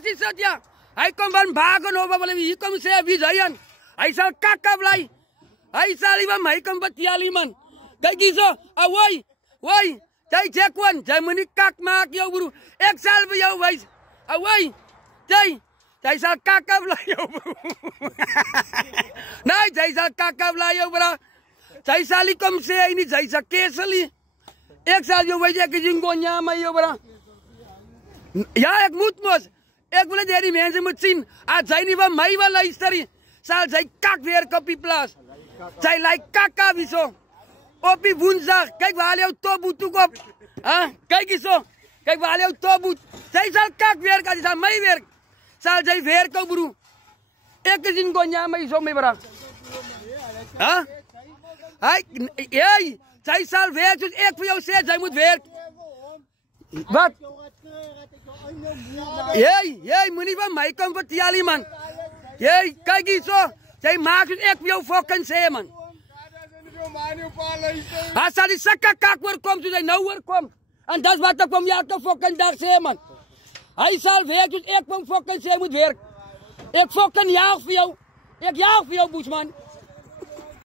basis saja. Hij komt van bagen over, maar wie komt ze wie zijn? Hij zal kakabelai. Hij zal iemand, hij komt wat die man. Kijk eens zo, awai, wai. Jij check one, jij moet niet kak maken, jou broer. Ik zal bij jou wijzen. Awai, jij zal kakabelai, jou broer. Nee, jij zal kakabelai, jou broer. Jij zal niet komen zeggen, niet, jij zal keeselen. Ik zal jou wijzen, ik is een gonya, maar jou broer. Ja, ik moet mos. Ik wil dat die mensen moeten zien. Als zij niet van mij wil luisteren, zal zij kak weer op die plaats. Zij lijkt kaka, wieso? Op die woensdag, kijk waar jouw toboet op. Kijk eens zo. Kijk waar jouw toboet. Zij zal kak werken, als zij mij werkt. Zal zij werken, broer. Ik is in Gonya, maar zo mee, broer. Zij zal werken, dus ik voor jou zeg, zij moet werken. Wat? Jij moet niet van mij komen vertellen, man. Jij, kijk eens zo. Zij maakt dus ik voor jou fucking zeggen, man. Als hij die zakkakak weer komt, dus hij nou weer komt. En dat is wat ik van jou de fucking dag zeg, man. Hij zal werken, dus ik van fucking zeggen moet werken. Ik fucking jaag voor jou. Ik jaag voor jou, Bushman.